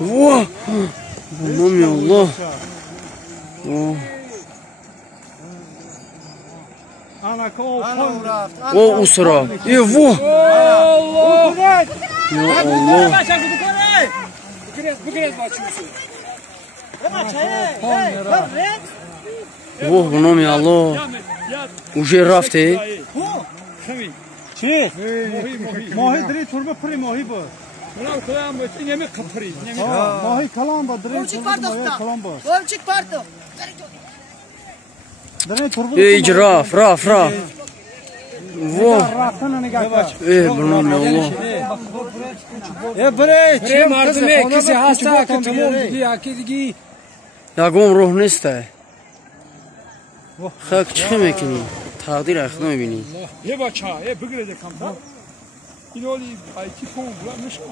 واه نعم يا الله واه أسرة يا واه يا الله واه بنام يا الله وجه رفته چی؟ ماهی دری تربه پری ماهی با ماهی کلام با دری تربه کلام با دری تربه ای جراف راف واه ای بنام يا الله ای بره چه مردمه کسی هسته که تمام دیگی اکی دیگی یکم روح نیسته خاک چی میکنی تقدیر اخ نمیبینی یه بچه یه بگیره کم تا این اولی ایتی کن بلا نشما